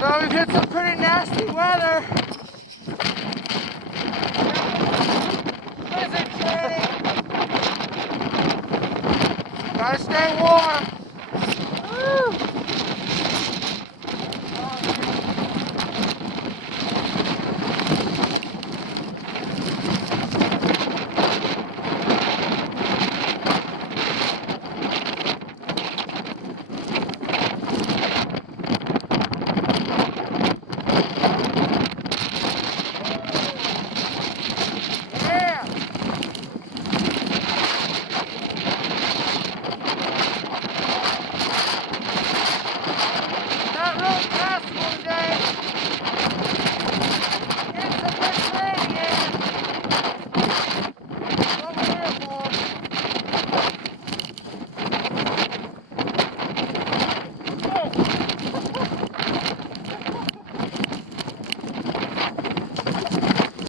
So we've hit some pretty nasty weather. Blizzard training. Gotta stay warm.